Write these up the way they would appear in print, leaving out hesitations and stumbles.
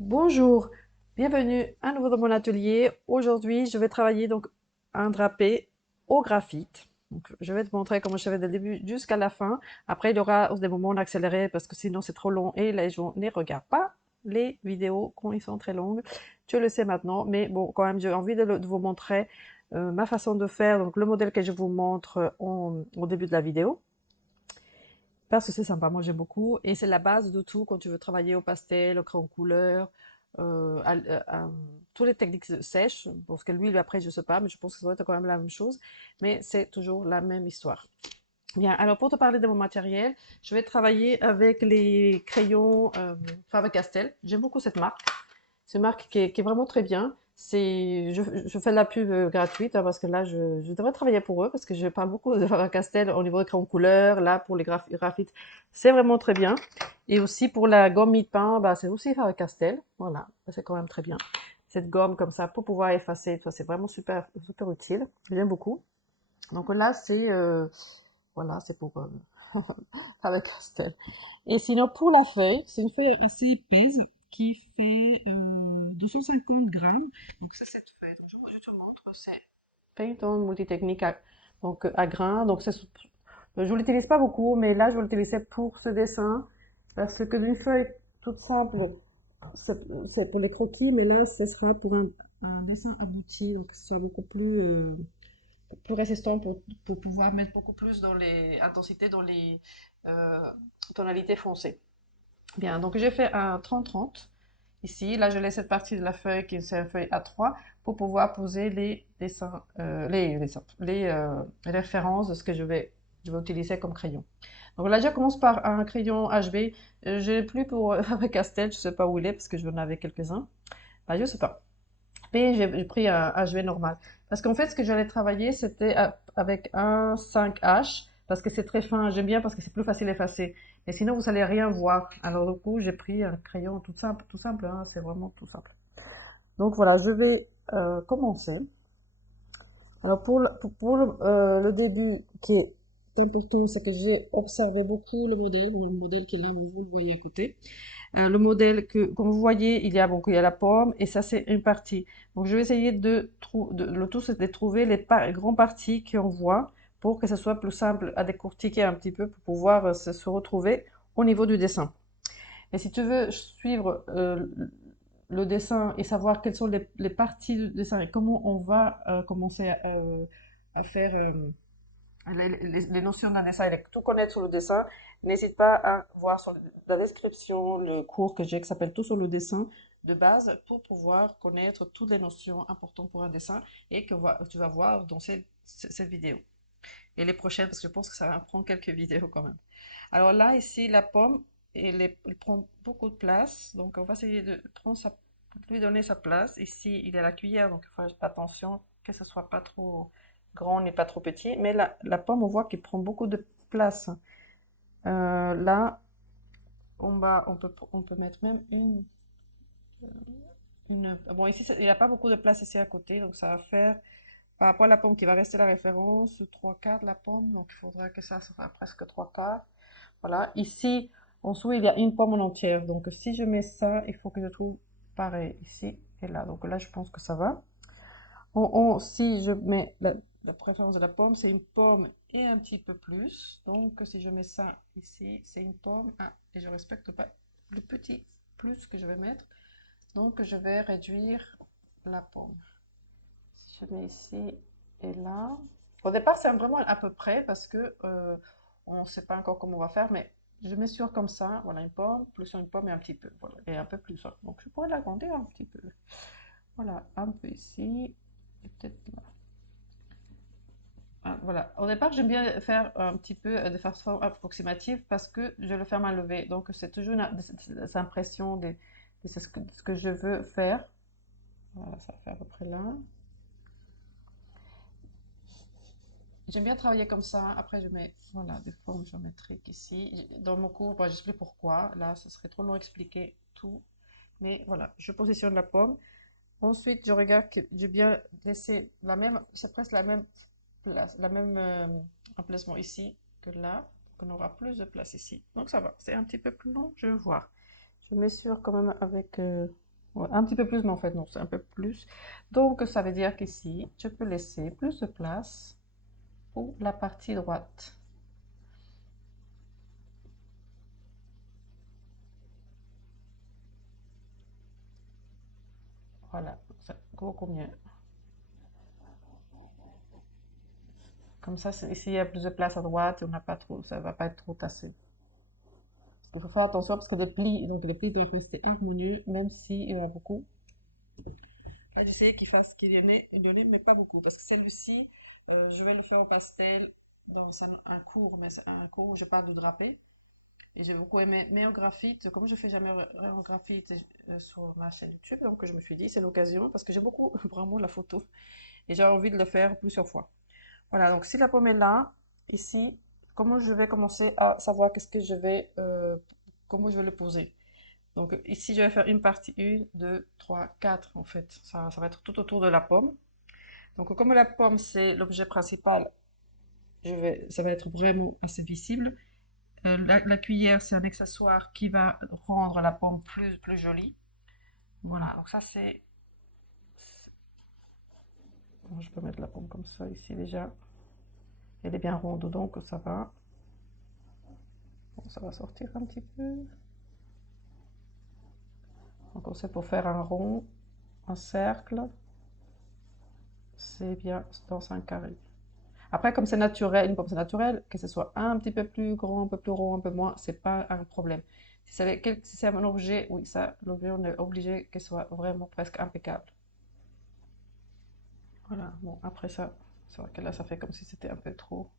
Bonjour, bienvenue à nouveau dans mon atelier. Aujourd'hui, je vais travailler donc un drapé au graphite. Donc, je vais te montrer comment je fais dès le début jusqu'à la fin. Après, il y aura des moments en accéléré parce que sinon c'est trop long et les gens ne regardent pas les vidéos quand ils sont très longues. Tu le sais maintenant, mais bon, quand même, j'ai envie de vous montrer ma façon de faire. Donc, le modèle que je vous montre au début de la vidéo. Parce que c'est sympa, moi j'aime beaucoup. Et c'est la base de tout quand tu veux travailler au pastel, au crayon couleur, toutes les techniques sèches. Parce que lui, après, je sais pas, mais je pense que ça doit être quand même la même chose. Mais c'est toujours la même histoire. Bien, alors pour te parler de mon matériel, je vais travailler avec les crayons Faber-Castell. J'aime beaucoup cette marque. C'est une marque qui est vraiment très bien. Je fais de la pub gratuite hein, parce que là, je devrais travailler pour eux parce que je parle beaucoup de Faber-Castell au niveau des crayons couleur. Là, pour les graphites, c'est vraiment très bien. Et aussi pour la gomme mi-pain, bah, c'est aussi Faber-Castell. Voilà, c'est quand même très bien. Cette gomme comme ça pour pouvoir effacer, c'est vraiment super, super utile. J'aime beaucoup. Donc là, voilà, c'est pour Faber-Castell. Et sinon, pour la feuille, c'est une feuille assez épaisse qui fait 250 grammes. Donc, c'est cette feuille. Donc, je te montre. C'est Painton Multitechnique à grains. Donc, je ne l'utilise pas beaucoup, mais là, je vais l'utiliser pour ce dessin. Parce que d'une feuille toute simple, c'est pour les croquis, mais là, ce sera pour un dessin abouti. Donc, ce sera beaucoup plus résistant pour pouvoir mettre beaucoup plus dans les intensités, dans les euh, tonalités foncées. Bien, donc j'ai fait un 30-30 ici. Là, je laisse cette partie de la feuille qui est une feuille A3 pour pouvoir poser les dessins, les références de ce que je vais utiliser comme crayon. Donc là, je commence par un crayon HB. Je n'ai plus pour Faber-Castell, je ne sais pas où il est parce que j'en avais quelques-uns. Bah, je ne sais pas. Et j'ai pris un HV normal. Parce qu'en fait, ce que j'allais travailler, c'était avec un 5H, parce que c'est très fin. J'aime bien parce que c'est plus facile à effacer. Mais sinon, vous allez rien voir. Alors, du coup, j'ai pris un crayon tout simple, hein, c'est vraiment tout simple. Donc voilà, je vais commencer. Alors, le début qui est important, c'est que j'ai observé beaucoup le modèle qui est là, vous le voyez à côté. Le modèle comme vous voyez, il y a la pomme et ça c'est une partie. Donc je vais essayer le tout c'est de trouver les grandes parties qu'on voit pour que ce soit plus simple à décortiquer un petit peu pour pouvoir se retrouver au niveau du dessin. Et si tu veux suivre le dessin et savoir quelles sont les parties du dessin et comment on va commencer à faire les notions d'un dessin et tout connaître sur le dessin, n'hésite pas à voir sur la description le cours que j'ai qui s'appelle Tout sur le dessin de base pour pouvoir connaître toutes les notions importantes pour un dessin et que tu vas voir dans cette vidéo. Et les prochaines, parce que je pense que ça va prendre quelques vidéos quand même. Alors là, ici, la pomme, elle prend beaucoup de place. Donc, on va essayer de lui donner sa place. Ici, il y a la cuillère, donc il faut faire attention que ce soit pas trop grand ni pas trop petit. Mais la pomme, on voit qu'il prend beaucoup de place. Là, on peut mettre même Bon, ici, il n'y a pas beaucoup de place ici à côté, donc ça va faire, par rapport à la pomme qui va rester la référence, 3/4 de la pomme, donc il faudra que ça soit presque 3/4. Voilà, ici, en dessous, il y a une pomme en entière. Donc, si je mets ça, il faut que je trouve pareil ici et là. Donc là, je pense que ça va. Si je mets la préférence de la pomme, c'est une pomme et un petit peu plus. Donc, si je mets ça ici, c'est une pomme. Ah, et je ne respecte pas le petit plus que je vais mettre. Donc, je vais réduire la pomme. Si je mets ici et là. Au départ, c'est vraiment à peu près parce que on ne sait pas encore comment on va faire, mais je mesure comme ça. Voilà, une pomme, plus une pomme et un petit peu. Voilà, et un peu plus. Hein. Donc, je pourrais l'agrandir un petit peu. Voilà, un peu ici et peut-être là. Ah, voilà. Au départ, j'aime bien faire un petit peu de façon approximative parce que je le fais à main levée. Donc, c'est toujours des impressions de ce que je veux faire. Voilà, ça fait à peu près là. J'aime bien travailler comme ça. Après, je mets voilà, des formes géométriques ici. Dans mon cours, bah, j'explique pourquoi. Là, ce serait trop long à expliquer tout. Mais voilà, je positionne la pomme. Ensuite, je regarde que j'ai bien laissé c'est presque la même place, la même emplacement ici que là. On aura plus de place ici. Donc ça va. C'est un petit peu plus long, je vais voir. Je mesure quand même avec. Ouais, un petit peu plus, mais en fait, non, c'est un peu plus. Donc, ça veut dire qu'ici, je peux laisser plus de place pour la partie droite. Voilà, c'est beaucoup mieux. Comme ça, ici, il y a plus de place à droite et on n'a pas trop, ça va pas être trop tassé. Il faut faire attention parce que les plis doivent rester harmonieux, même s'il y en a beaucoup. Ah, j'essaie qu'il fasse, qu'il y en ait, mais pas beaucoup. Parce que celui-ci, je vais le faire au pastel dans cours, mais c'est un cours où je parle de drapé. Et j'ai beaucoup aimé. Mais en graphite, comme je fais jamais rien en graphite sur ma chaîne YouTube, donc je me suis dit, c'est l'occasion, parce que j'aime beaucoup vraiment la photo. Et j'ai envie de le faire plusieurs fois. Voilà, donc si la pomme est là, ici, comment je vais commencer à savoir comment je vais le poser. Donc ici, je vais faire une partie 1, 2, 3, 4 en fait. Ça va être tout autour de la pomme. Donc comme la pomme, c'est l'objet principal, ça va être vraiment assez visible. La cuillère, c'est un accessoire qui va rendre la pomme plus jolie. Voilà, donc ça c'est... Bon, je peux mettre la pomme comme ça ici déjà. Elle est bien ronde, donc ça va. Bon, ça va sortir un petit peu. Donc c'est pour faire un rond, un cercle, c'est bien dans un carré. Après, comme c'est naturel, une pomme c'est naturel, que ce soit un petit peu plus grand, un peu plus rond, un peu moins, c'est pas un problème. Si c'est un objet, oui, ça, l'objet, on est obligé que ce soit vraiment presque impeccable. Voilà, bon, après ça, c'est vrai que là, ça fait comme si c'était un peu trop.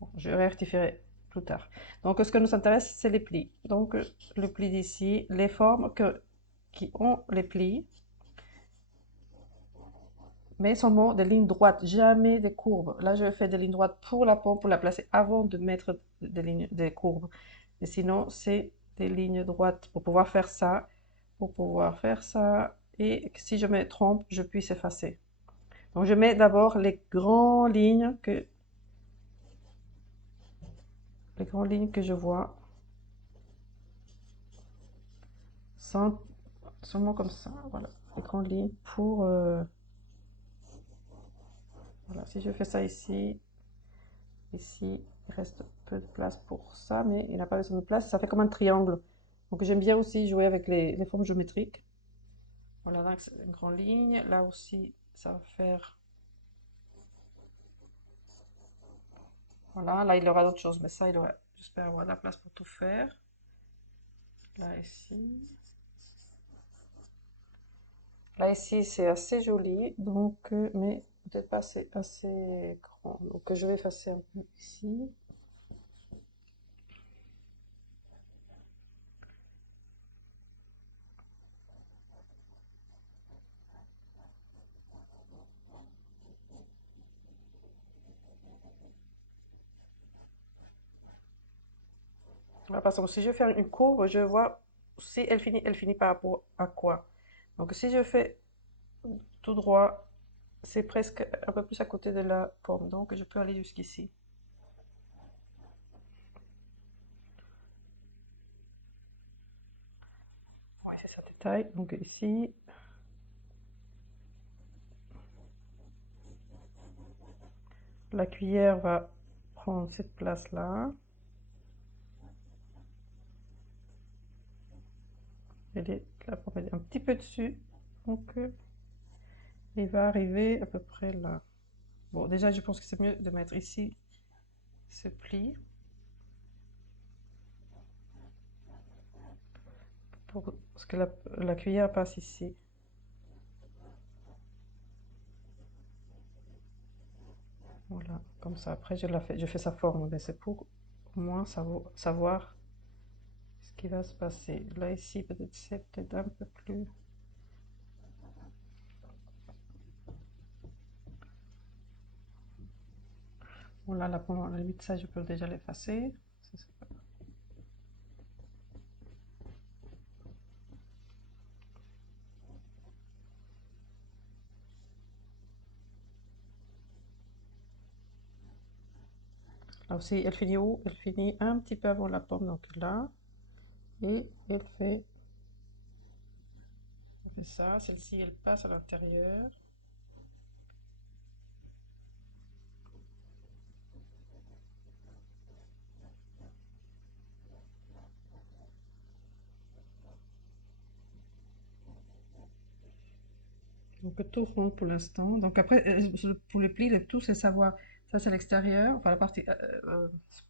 Bon, je rectifierai plus tard. Donc, ce que nous intéresse, c'est les plis. Donc, le pli d'ici, les formes qui ont les plis, mais seulement des lignes droites, jamais des courbes. Là, je fais des lignes droites pour la pomme, pour la placer avant de mettre des courbes. Et sinon, c'est des lignes droites pour pouvoir faire ça, pour pouvoir faire ça. Et si je me trompe, je puisse effacer. Donc, je mets d'abord les grandes lignes que je vois, sans, seulement comme ça. Voilà, les grandes lignes pour. Voilà, si je fais ça ici, ici, il reste peu de place pour ça, mais il n'a pas besoin de place. Ça fait comme un triangle. Donc j'aime bien aussi jouer avec les formes géométriques. Voilà, là c'est une grande ligne. Là aussi, ça va faire... Voilà, là il aura d'autres choses, mais ça, j'espère avoir la place pour tout faire. Là, ici. Là, ici, c'est assez joli, donc, mais peut-être pas assez grand. Donc je vais effacer un peu ici. Voilà, parce que si je fais une courbe, je vois si elle finit par rapport à quoi. Donc si je fais tout droit, c'est presque un peu plus à côté de la pomme, donc je peux aller jusqu'ici. Ouais, c'est ça détail. Donc ici, la cuillère va prendre cette place-là. La pomme est un petit peu dessus, donc il va arriver à peu près là. Bon, déjà, je pense que c'est mieux de mettre ici ce pli parce que la cuillère passe ici. Voilà, comme ça. Après, je fais sa forme, mais c'est pour au moins savoir ce qui va se passer. Là, ici, peut-être c'est peut-être un peu plus. Bon, là, à la limite, ça, je peux déjà l'effacer. Là aussi, elle finit où? Elle finit un petit peu avant la pomme, donc là. Et elle fait fais ça. Celle-ci, elle passe à l'intérieur. Donc tout rond pour l'instant. Donc après, pour les plis, le tout, c'est savoir. Ça, c'est l'extérieur. Enfin, la partie.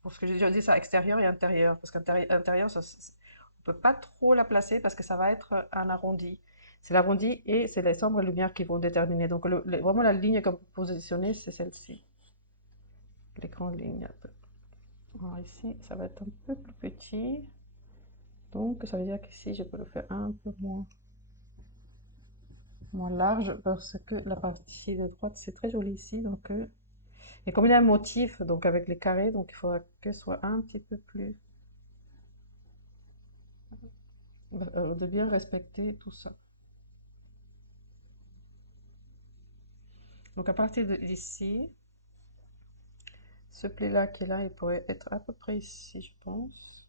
Pour ce que j'ai déjà dit, ça, extérieur et intérieur. Parce qu'intérieur, on peut pas trop la placer parce que ça va être un arrondi. C'est l'arrondi et c'est les sombres et lumières qui vont déterminer. Donc vraiment, la ligne comme positionnée, c'est celle-ci. Les grandes lignes un peu. Alors ici, ça va être un peu plus petit. Donc, ça veut dire qu'ici, je peux le faire un peu moins large parce que la partie de droite, c'est très joli ici. Donc, et comme il y a un motif, donc avec les carrés, donc il faudra que ce soit un petit peu plus, de bien respecter tout ça. Donc à partir d'ici, ce pli-là qui est là, il pourrait être à peu près ici, je pense.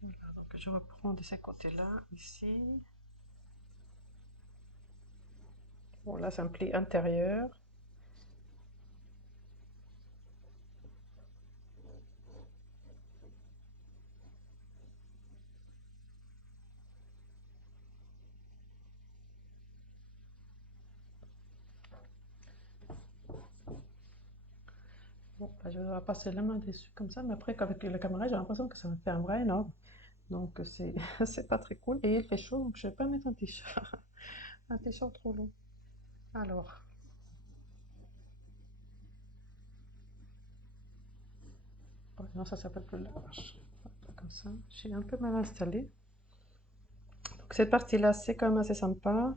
Voilà, donc je reprends de ces côtés-là, ici. Bon, là, c'est un pli intérieur. Bon, là, je vais passer la main dessus comme ça, mais après, avec la caméra, j'ai l'impression que ça me fait un bras énorme. Donc, c'est c'est pas très cool. Et il fait chaud, donc je vais pas mettre un t-shirt. Un t-shirt trop long. Alors, oh, non, ça s'appelle plus large. Comme ça, j'ai un peu mal installé. Donc, cette partie-là, c'est quand même assez sympa.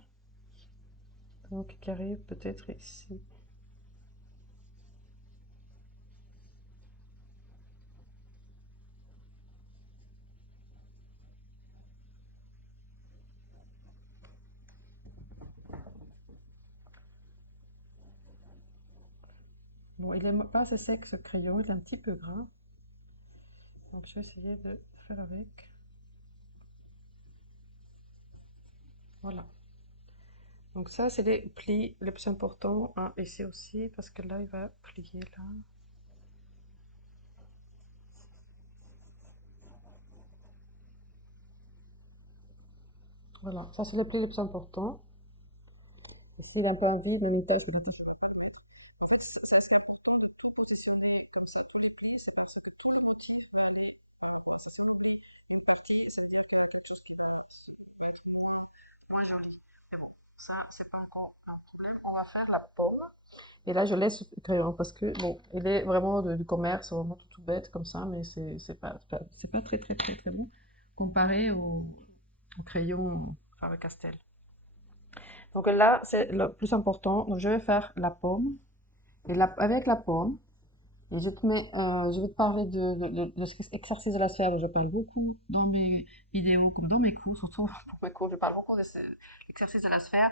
Donc, qui arrive peut-être ici. Bon, il est pas assez sec ce crayon, il est un petit peu gras. Donc, je vais essayer de faire avec. Voilà. Donc, ça, c'est les plis les plus importants. Hein, ici aussi, parce que là, il va plier là. Voilà, ça, c'est les plis les plus importants. Ici, il a un peu envie, mais une tasse, en fait, ça serait important de tout positionner comme ça, tous les plis, c'est parce que tous les motifs vont aller, alors, ça c'est oublie une partie, c'est-à-dire qu'il y a quelque chose qui va être moins joli. Mais bon, ça, c'est pas encore un problème. On va faire la pomme. Et là, je laisse le crayon parce que, bon, il est vraiment du commerce, vraiment tout bête comme ça, mais c'est pas très, très, très, très bon comparé au crayon Faber-Castell. Donc là, c'est le plus important. Donc, je vais faire la pomme. Et avec la pomme, je vais te parler de cet exercice de la sphère. Je parle beaucoup dans mes vidéos, comme dans mes cours, surtout pour mes cours, je parle beaucoup de l'exercice de la sphère.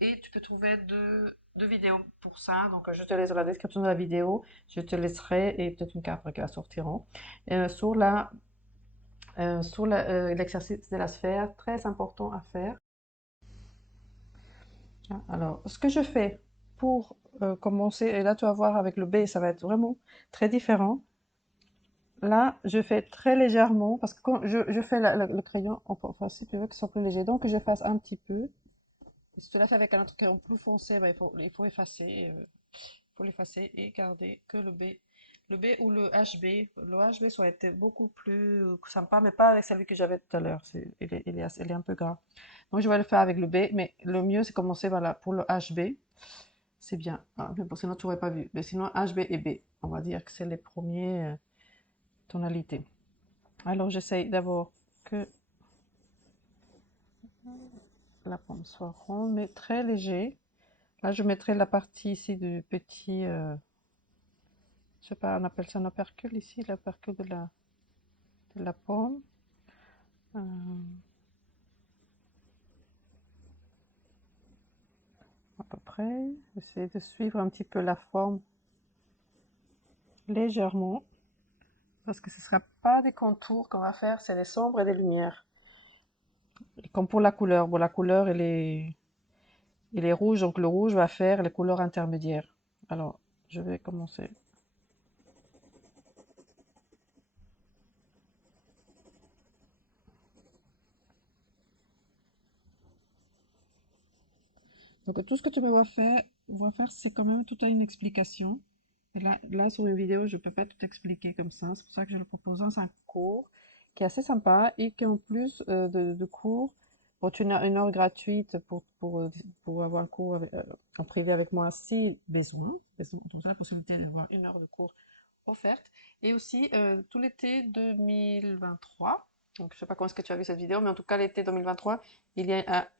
Et tu peux trouver deux vidéos pour ça. Donc, je te laisse dans la description de la vidéo. Je te laisserai, et peut-être une carte qui la sortiront, sur l'exercice de la sphère. Très important à faire. Alors, ce que je fais pour commencer, et là tu vas voir avec le B, ça va être vraiment très différent. Là, je fais très légèrement, parce que quand je fais le crayon, enfin, si tu veux que ce soit plus léger, donc je fasse un petit peu. Et si tu l'as fait avec un autre crayon plus foncé, bah, il faut effacer, faut l'effacer et garder que le B. Le B ou le HB. Le HB, ça aurait été beaucoup plus sympa, mais pas avec celui que j'avais tout à l'heure. Il est un peu gras. Donc, je vais le faire avec le B, mais le mieux, c'est commencer voilà, pour le HB. C'est bien. Ah, mais bon, sinon, tu n'aurais pas vu. Mais sinon, HB et B, on va dire que c'est les premiers tonalités. Alors, j'essaye d'abord que la pomme soit ronde, mais très léger. Là, je mettrai la partie ici du petit, je sais pas, on appelle ça un opercule ici, l'opercule de la pomme. Euh, à peu près. J'essaie de suivre un petit peu la forme légèrement, parce que ce ne sera pas des contours qu'on va faire, c'est des sombres et des lumières. Comme pour la couleur, bon, la couleur elle est rouge, donc le rouge va faire les couleurs intermédiaires. Alors, je vais commencer. Donc tout ce que tu me vas faire, c'est quand même tout à une explication. Et là, sur une vidéo, je ne peux pas tout expliquer comme ça. C'est pour ça que je le propose dans un cours qui est assez sympa et qui en plus de cours, bon, tu as une heure gratuite pour avoir un cours en privé avec moi si besoin. Donc tu as la possibilité d'avoir une heure de cours offerte. Et aussi tout l'été 2023. Donc je ne sais pas quand est-ce que tu as vu cette vidéo, mais en tout cas l'été 2023, il y a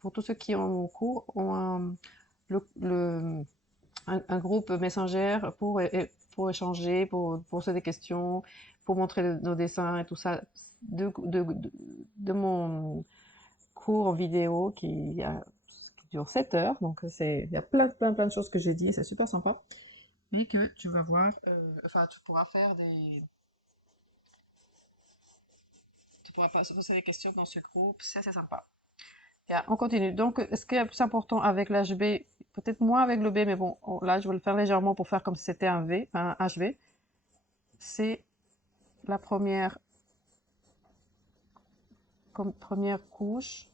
pour tous ceux qui ont cours, ont le, un groupe Messenger pour échanger, pour poser des questions, pour montrer nos dessins et tout ça de mon cours en vidéo qui dure 7 heures. Donc il y a plein de choses que j'ai dit et c'est super sympa. Mais que tu vas voir, enfin tu pourras faire tu pourras poser des questions dans ce groupe, ça c'est sympa. Bien, on continue. Donc, ce qui est plus important avec l'HB, peut-être moins avec le B, mais bon, là, je vais le faire légèrement pour faire comme si c'était un V, un HV. C'est la première couche.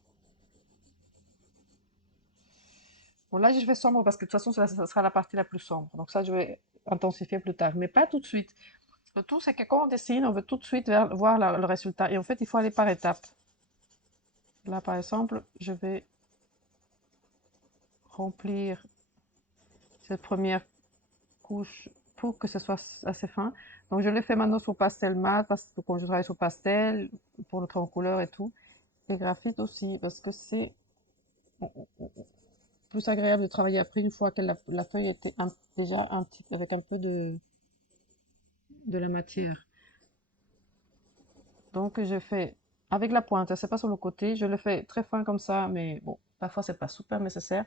Bon, là, je fais sombre parce que de toute façon, ça sera la partie la plus sombre. Donc ça, je vais intensifier plus tard, mais pas tout de suite. Le tout, c'est que quand on dessine, on veut tout de suite voir le résultat. Et en fait, il faut aller par étapes. Là, par exemple, je vais remplir cette première couche pour que ce soit assez fin. Donc je l'ai fait maintenant sur pastel mat, parce que quand je travaille sur pastel, pour le trait en couleur et tout. Et graphite aussi, parce que c'est plus agréable de travailler après une fois que la feuille était déjà un petit, avec un peu de la matière. Donc je fais avec la pointe, c'est pas sur le côté, je le fais très fin comme ça, mais bon, parfois c'est pas super nécessaire,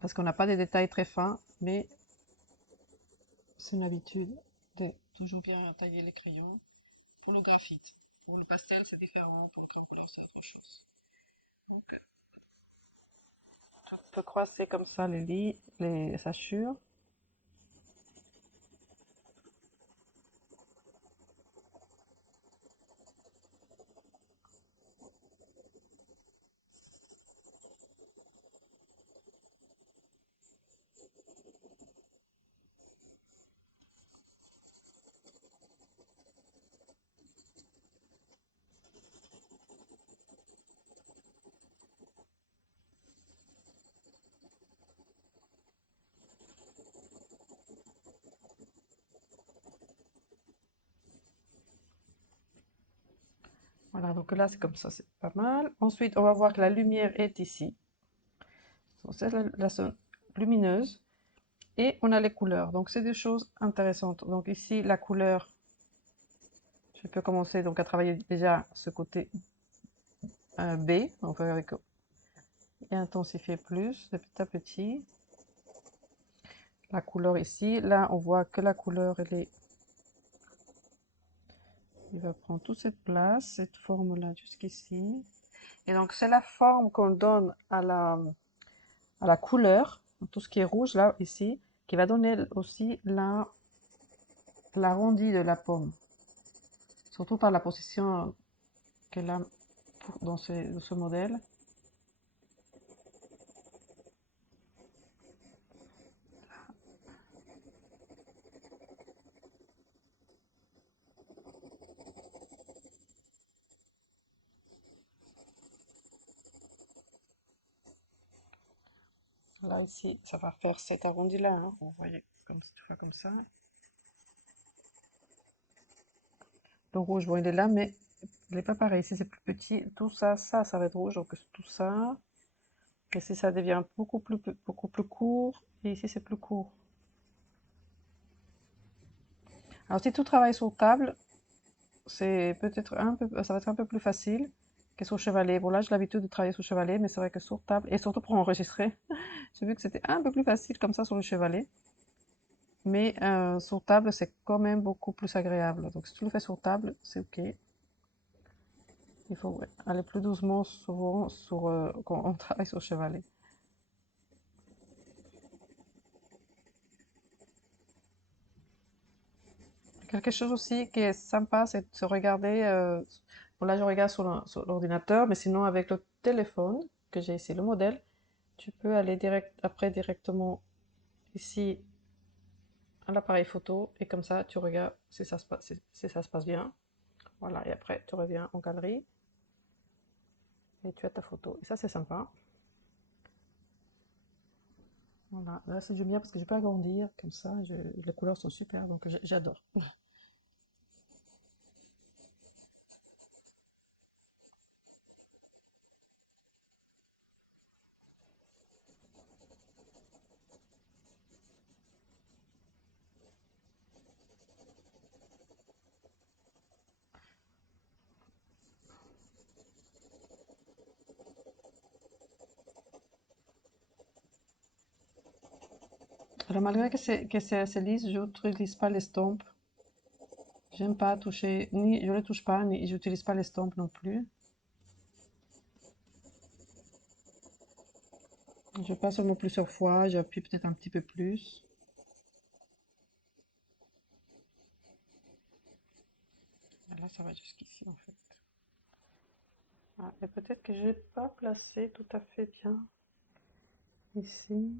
parce qu'on n'a pas des détails très fins, mais c'est une habitude de toujours bien tailler les crayons. Pour le graphite. Pour le pastel, c'est différent. Pour le crayon couleur, c'est autre chose. Donc, tu peux croiser comme ça les sachures. Voilà, donc là, c'est comme ça, c'est pas mal. Ensuite, on va voir que la lumière est ici. Donc, c'est la zone lumineuse. Et on a les couleurs. Donc, c'est des choses intéressantes. Donc, ici, la couleur, je peux commencer donc à travailler déjà ce côté B. On va avec et intensifier plus de petit à petit. La couleur ici, là, on voit que la couleur, il va prendre toute cette place, cette forme-là jusqu'ici. Et donc, c'est la forme qu'on donne à la couleur, tout ce qui est rouge là, ici, qui va donner aussi l'arrondi de la pomme. Surtout par la position qu'elle a dans ce modèle. Là, ici, ça va faire cet arrondi-là. Hein. Vous voyez, comme si tu fais comme ça. Le rouge, bon, il est là, mais il n'est pas pareil. Ici, c'est plus petit. Tout ça, ça va être rouge. Donc, tout ça. Ici, ça devient beaucoup plus court. Et ici, c'est plus court. Alors, si tu travailles sur table, c'est peut-être ça va être un peu plus facile que sur chevalet. Bon, là, j'ai l'habitude de travailler sur chevalet, mais c'est vrai que sur table, et surtout pour enregistrer, j'ai vu que c'était un peu plus facile comme ça sur le chevalet. Mais sur table, c'est quand même beaucoup plus agréable. Donc si tu le fais sur table, c'est ok. Il faut ouais, aller plus doucement souvent sur, quand on travaille sur chevalet. Quelque chose aussi qui est sympa, c'est de se regarder. Bon, là, je regarde sur l'ordinateur, mais sinon, avec le téléphone que j'ai ici, le modèle, tu peux aller après directement ici à l'appareil photo et comme ça, tu regardes si ça se passe bien. Voilà, et après, tu reviens en galerie et tu as ta photo. Et ça, c'est sympa. Voilà, là, c'est bien parce que je peux agrandir comme ça. Les couleurs sont super, donc j'adore. Alors, malgré que c'est assez lisse, je n'utilise pas l'estompe. J'aime pas toucher, ni je les touche pas, ni j'utilise pas l'estompe non plus. Je passe seulement plusieurs fois, j'appuie peut-être un petit peu plus. Là, ça va jusqu'ici en fait. Ah, et peut-être que je n'ai pas placé tout à fait bien ici.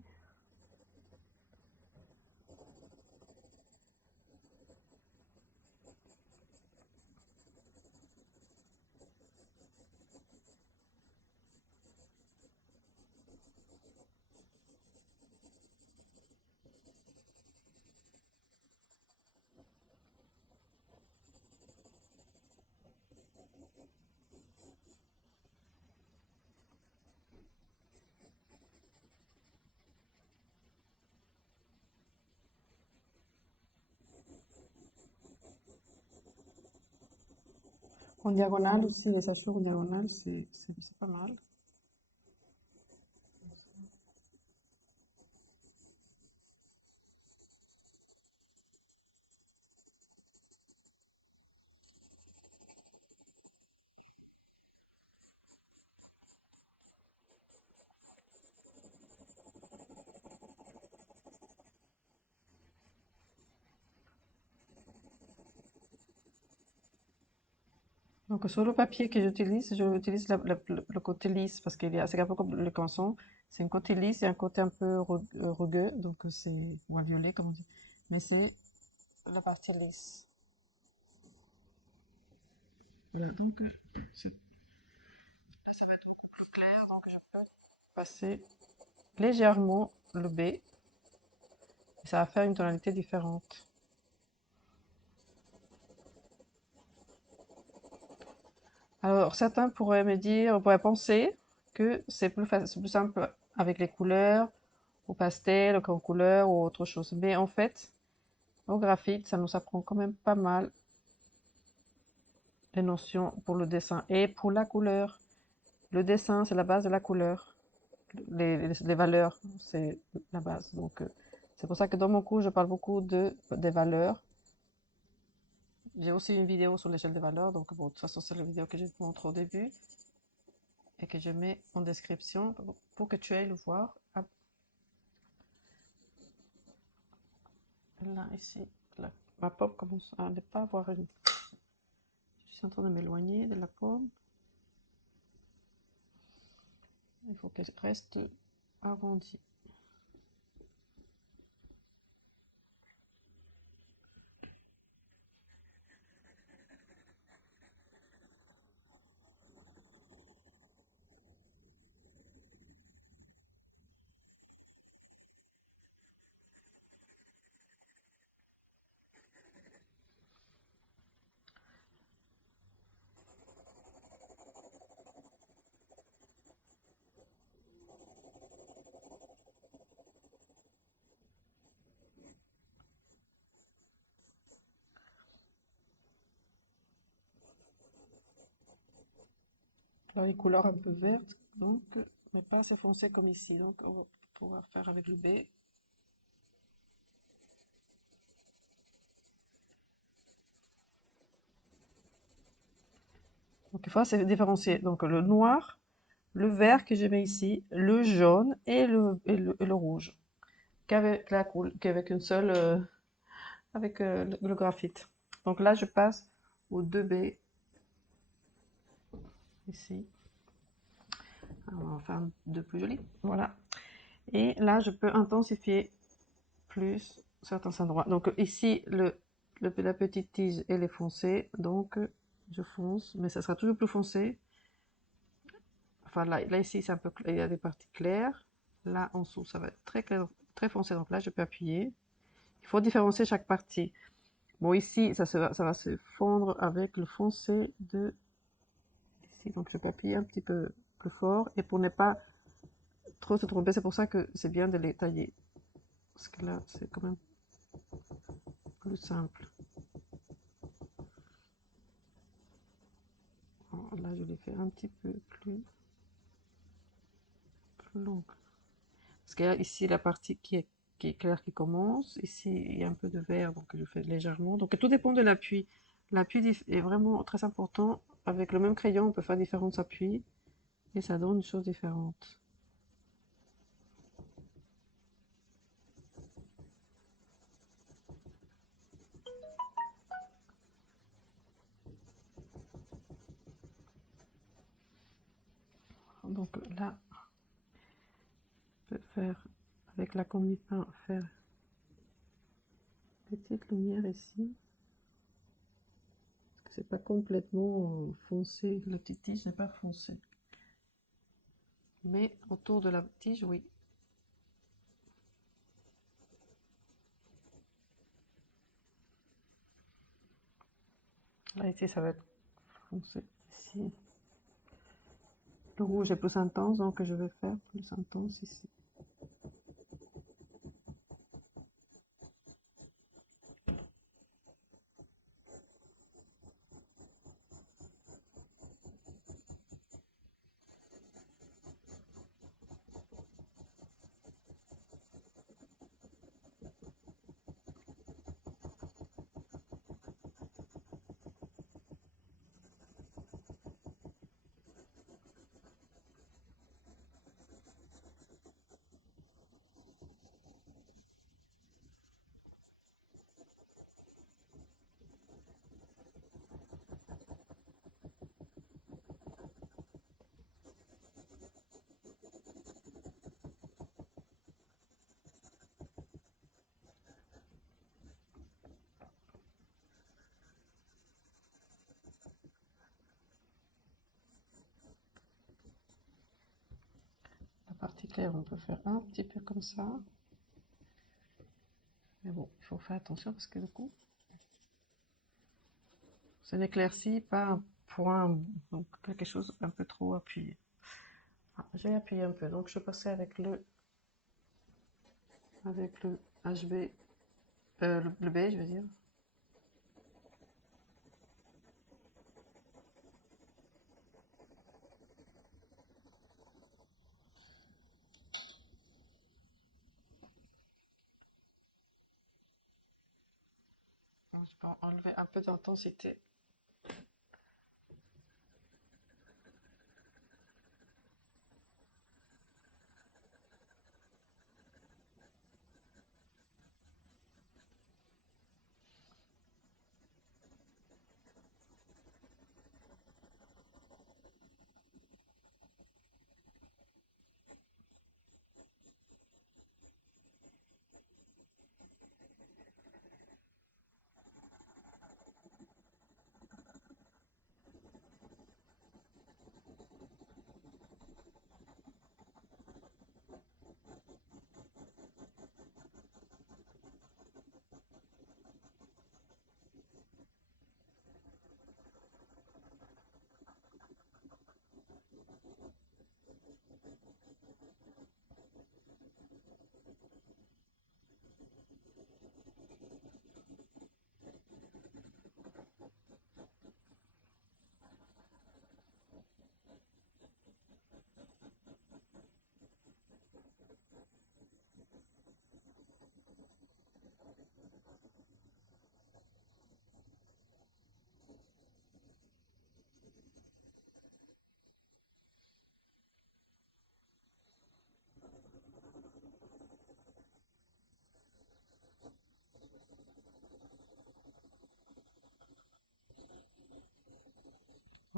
En diagonale ici, de s'asseoir en diagonale, c'est pas mal. Donc sur le papier que j'utilise, le côté lisse parce c'est un peu comme le canson. C'est un côté lisse et un côté un peu rugueux, donc ou un violet comme on dit. Mais c'est la partie lisse. Voilà, donc c'est passer légèrement le B et ça va faire une tonalité différente. Alors certains pourraient penser que c'est plus simple avec les couleurs, au pastel, au couleur ou autre chose. Mais en fait, au graphite, ça nous apprend quand même pas mal les notions pour le dessin et pour la couleur. Le dessin, c'est la base de la couleur. Les valeurs, c'est la base. Donc, c'est pour ça que dans mon cours, je parle beaucoup des valeurs. J'ai aussi une vidéo sur l'échelle des valeurs. Donc, bon, de toute façon, c'est la vidéo que je te montre au début et que je mets en description pour que tu ailles le voir. Ah, là, ici, là, ma pomme commence à ne pas avoir une. Je suis en train de m'éloigner de la pomme. Il faut qu'elle reste arrondie. Alors, une couleur un peu verte, donc, mais pas assez foncé comme ici. Donc, on va pouvoir faire avec le B. Donc il faut se différencier. Donc le noir, le vert que je mets ici, le jaune et le rouge. Qu'avec une seule, avec le graphite. Donc là, je passe au 2B ici. Alors, on va faire de plus joli. Voilà. Et là, je peux intensifier plus certains endroits. Donc ici, la petite tige, elle est foncée. Donc je fonce, mais ça sera toujours plus foncé. Enfin là ici, c'est un peu, il y a des parties claires. Là, en dessous, ça va être très clair, très foncé. Donc là, je peux appuyer. Il faut différencier chaque partie. Bon, ici, ça va se fondre avec le foncé de ici. Donc je peux appuyer un petit peu plus fort. Et pour ne pas trop se tromper, c'est pour ça que c'est bien de les tailler. Parce que là, c'est quand même plus simple. Là, je l'ai fait un petit peu plus long. Parce qu'il y a ici la partie qui est claire qui commence. Ici, il y a un peu de vert, donc je fais légèrement. Donc tout dépend de l'appui. L'appui est vraiment très important. Avec le même crayon, on peut faire différents appuis. Et ça donne une chose différente. Donc là, je peux faire, avec la combi pain, faire une petite lumière ici. Parce que c'est pas complètement foncé. La petite tige n'est pas foncée. Mais autour de la tige, oui. Là, ici, ça va être foncé. Ici, le rouge est plus intense, donc je vais faire plus intense ici. La partie claire, on peut faire un petit peu comme ça. Mais bon, il faut faire attention parce que du coup, ça n'éclaircit pas un point, donc quelque chose un peu trop appuyé. Ah, j'ai appuyé un peu, donc je passais avec le HB, le B, je veux dire. Je peux enlever un peu d'intensité.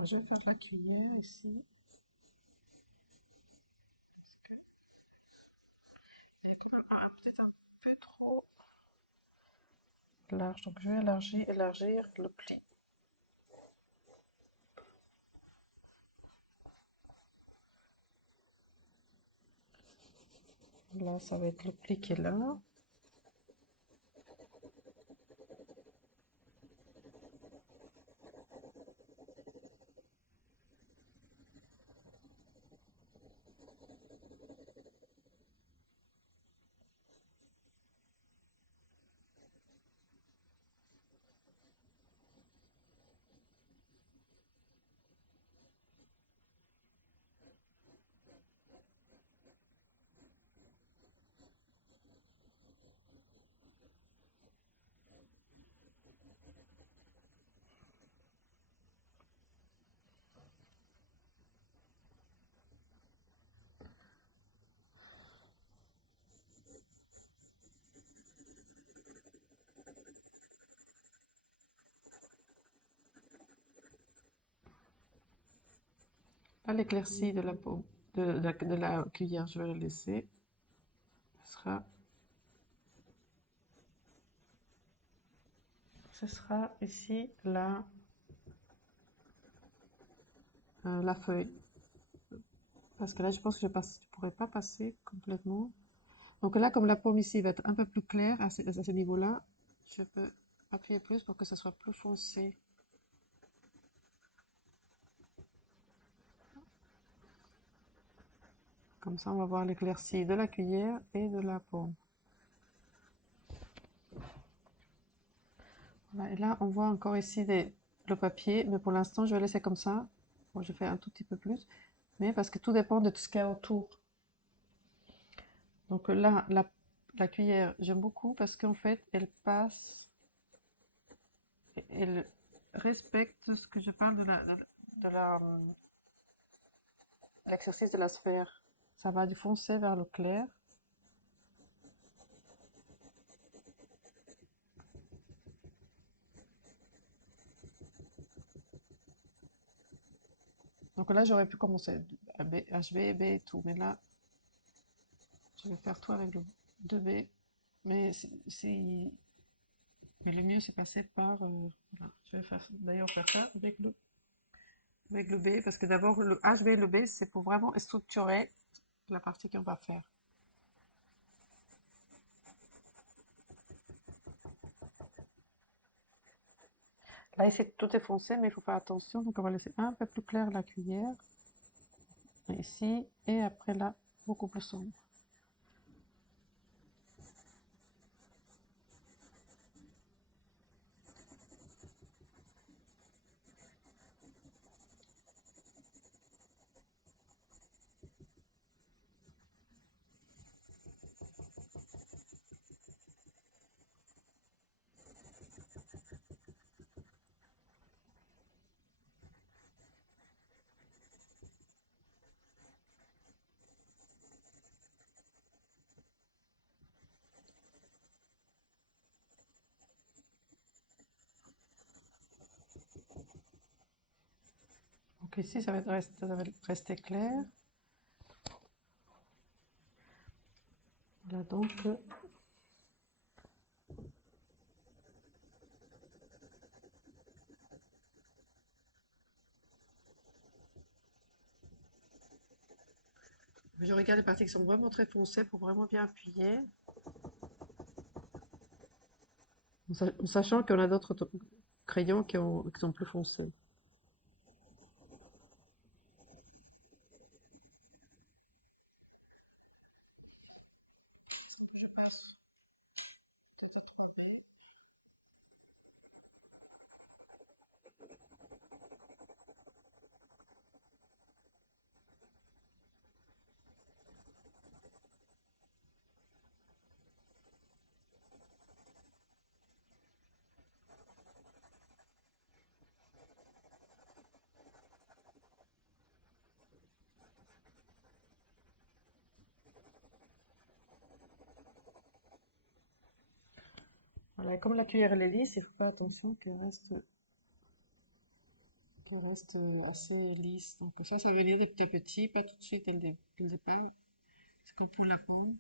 Je vais faire la cuillère ici. Peut-être un peu trop large, donc je vais élargir le pli. Là, ça va être le pli qui est là. Là, l'éclaircie de la peau, de la cuillère, je vais la laisser. Ce sera ici la feuille. Parce que là, je pense que je pourrais pas passer complètement. Donc là, comme la pomme ici va être un peu plus claire à ce niveau-là, je peux appuyer plus pour que ce soit plus foncé. Comme ça, on va voir l'éclaircie de la cuillère et de la pomme. Voilà, et là, on voit encore ici le papier, mais pour l'instant, je vais laisser comme ça. Bon, je fais un tout petit peu plus, mais parce que tout dépend de tout ce qu'il y a autour. Donc là, la cuillère, j'aime beaucoup parce qu'en fait, elle passe, elle respecte ce que je parle de l'exercice de la sphère. Ça va du foncé vers le clair. Donc là, j'aurais pu commencer HB, B et tout, mais là, je vais faire tout avec le 2B. Mais mais le mieux, c'est passer par. Voilà. Je vais d'ailleurs faire ça avec le B, parce que d'abord, le HB et le B, c'est pour vraiment structurer la partie qu'on va faire. Là, ici, tout est foncé, mais il faut faire attention. Donc, on va laisser un peu plus clair la cuillère, ici, et après là, beaucoup plus sombre. Donc ici, ça va rester clair. Voilà, donc, je regarde les parties qui sont vraiment très foncées pour vraiment bien appuyer. En sachant qu'on a d'autres crayons qui sont plus foncés. Voilà, et comme la cuillère elle est lisse, il faut faire attention qu'elle reste, qui reste assez lisse. Donc ça va venir de petit à petit, pas tout de suite dès le départ. C'est comme pour la pomme.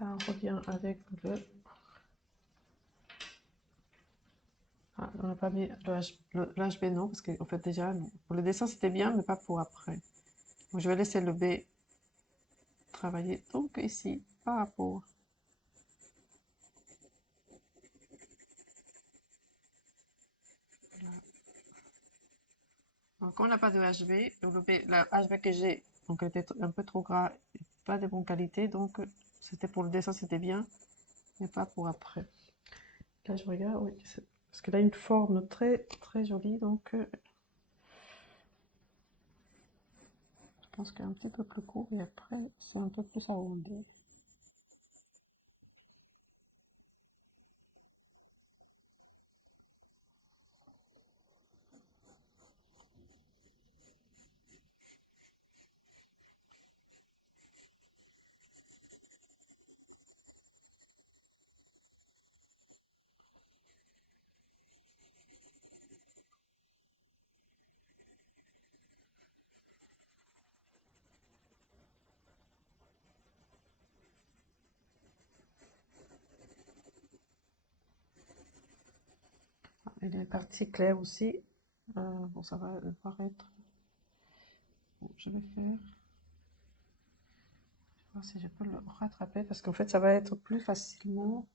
Là, on revient avec le... Ah, on n'a pas mis le HB, non, parce qu'en fait déjà, non. Pour le dessin c'était bien, mais pas pour après. Donc, je vais laisser le B travailler. Donc ici, par rapport. Donc, on n'a pas de HB, le B, la HB que j'ai, donc elle était un peu trop gras, et pas de bonne qualité, donc c'était pour le dessin c'était bien, mais pas pour après. Là je regarde, oui, parce qu'elle a une forme très très jolie, donc je pense qu'elle est un petit peu plus court et après c'est un peu plus arrondi. Et les parties claires aussi, bon ça va paraître. Bon, je vais voir si je peux le rattraper parce qu'en fait ça va être plus facilement.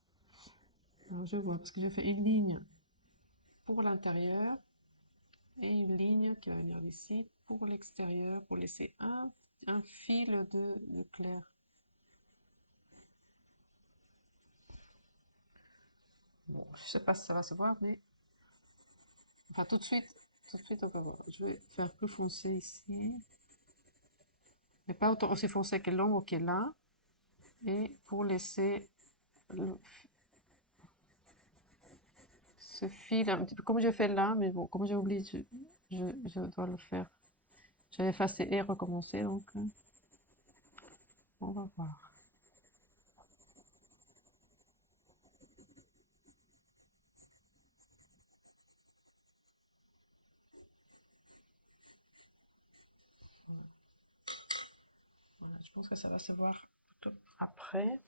Alors, je vois parce que j'ai fait une ligne pour l'intérieur et une ligne qui va venir d'ici pour l'extérieur pour laisser un fil de clair. Bon, je sais pas si ça va se voir, mais enfin tout de suite on peut voir. Je vais faire plus foncé ici, mais pas autant aussi foncé que l'ombre qui est là, et pour laisser ce fil un petit peu comme je fais là, mais bon, comme j'ai oublié, je dois le faire. J'avais effacé et recommencé, donc on va voir. Voilà, je pense que ça va se voir plutôt après.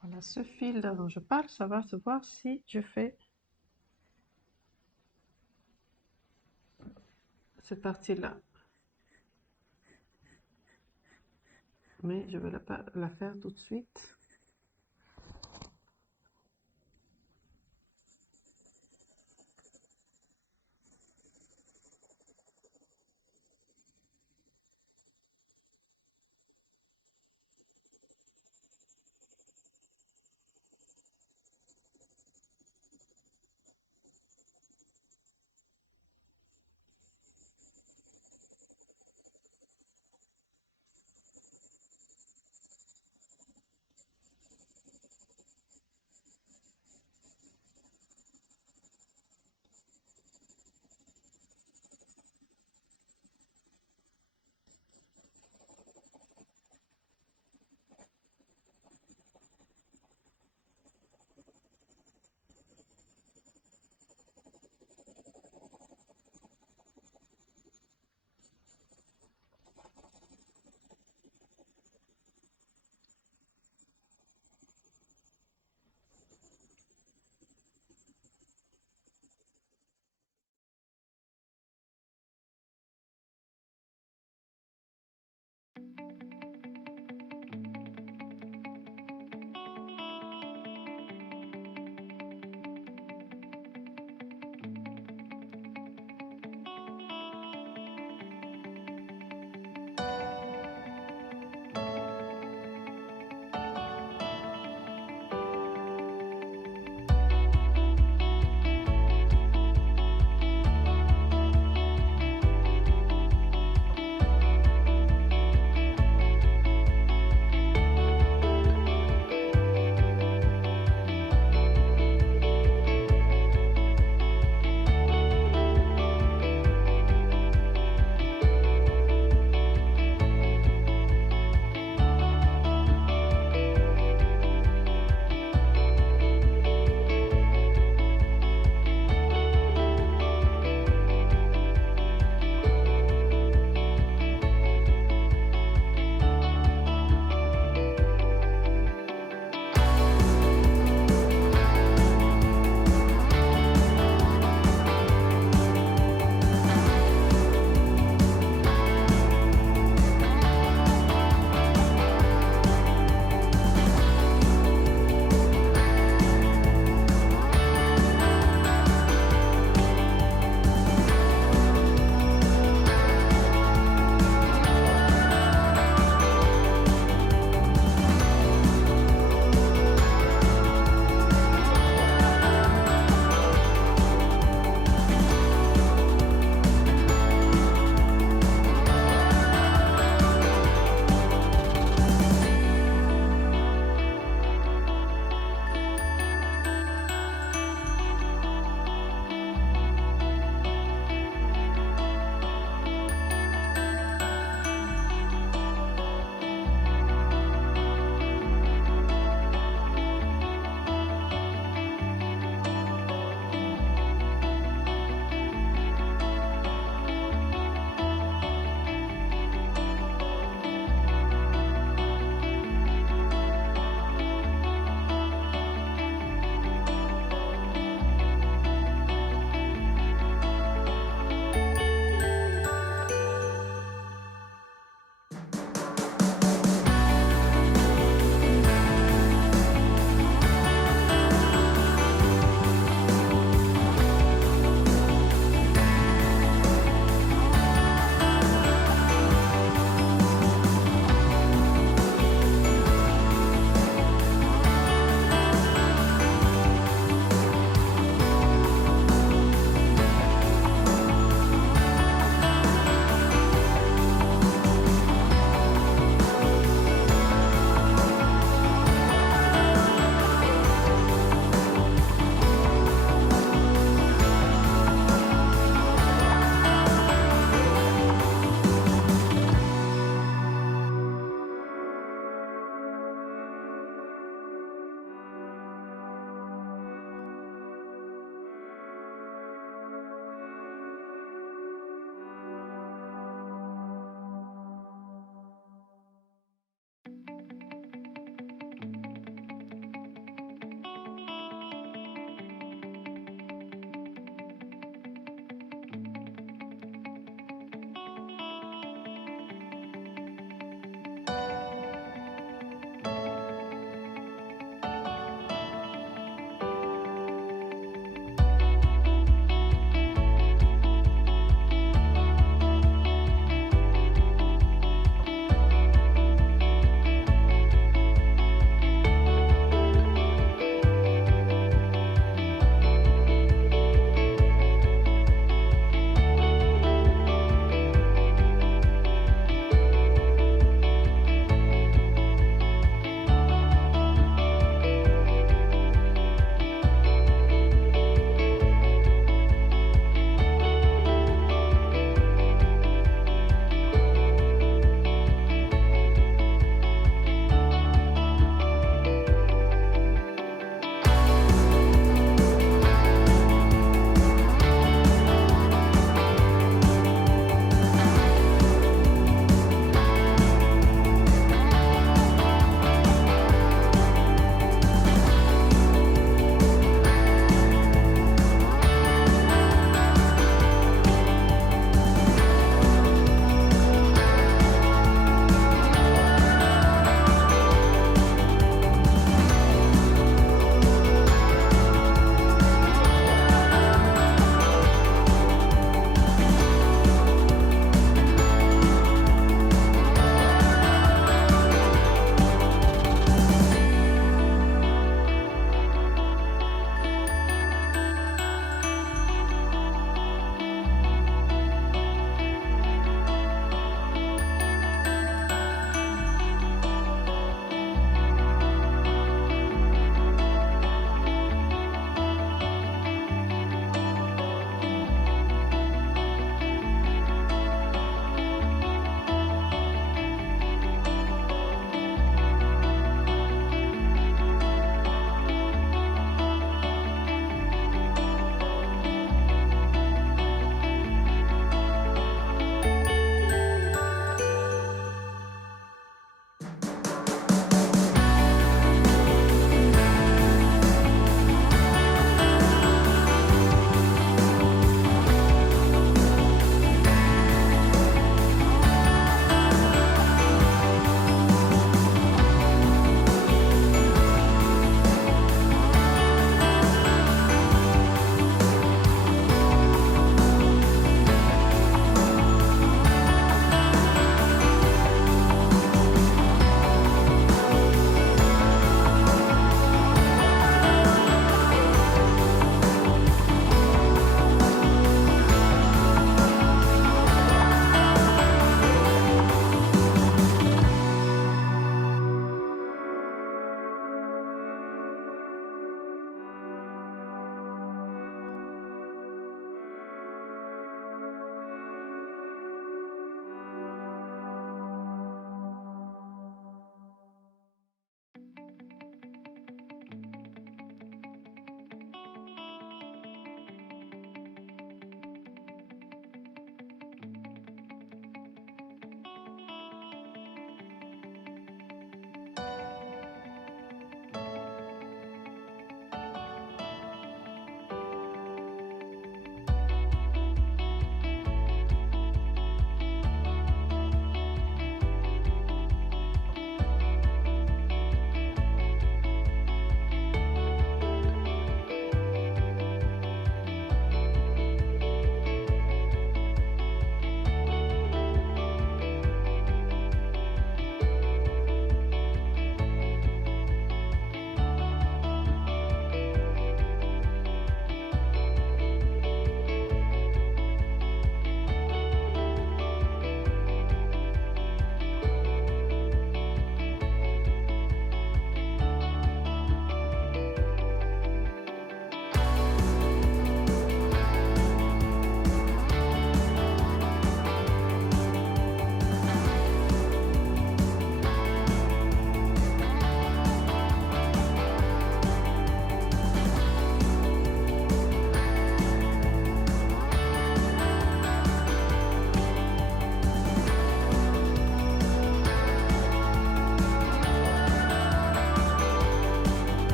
Voilà, ce fil là dont je parle, ça va se voir si je fais cette partie-là. Mais je vais pas la faire tout de suite.